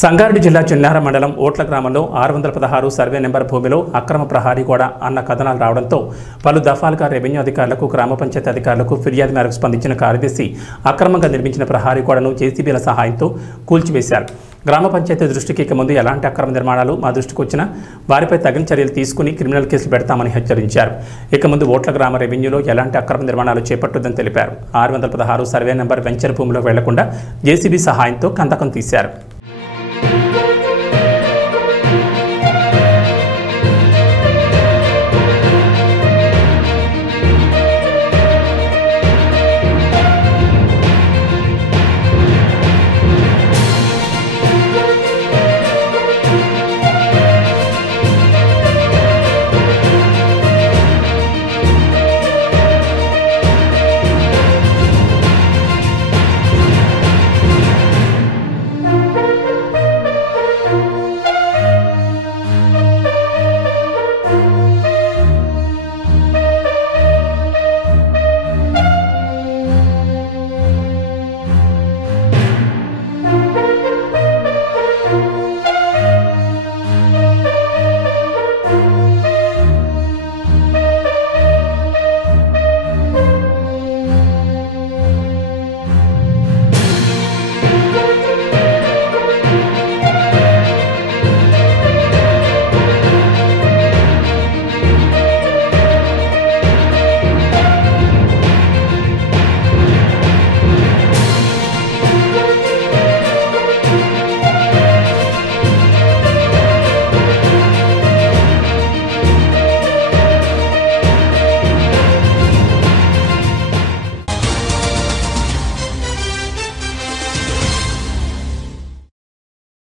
సంగారెడ్డి జిల్లా చిన్నార మండలం ఓట్ల గ్రామంలో 616 సర్వే నెంబర్ భూమిలో అక్రమ ప్రహారీ గోడ అన్న కథనాలు రావడంతో పలు దఫాలుగా రెవెన్యూ అధికారులకు గ్రామ పంచాయతీ అధికారులకు ఫిర్యాదు మేరకు స్పందించిన కార్యదర్శి అక్రమంగా నిర్మించిన ప్రహారీ గోడను జేసీబీల సహాయంతో కూల్చివేశారు. గ్రామ పంచాయతీ దృష్టికి ఇక ముందు ఎలాంటి అక్రమ నిర్మాణాలు మా దృష్టికి వచ్చినా వారిపై తగిన చర్యలు తీసుకుని క్రిమినల్ కేసులు పెడతామని హెచ్చరించారు. ఇక ముందు ఓట్ల గ్రామ రెవెన్యూలో ఎలాంటి అక్రమ నిర్మాణాలు చేపట్టొద్దని తెలిపారు. 616 సర్వే నెంబర్ వెంచర్ భూమిలో వెళ్లకుండా జేసీబీ సహాయంతో కందకం తీశారు.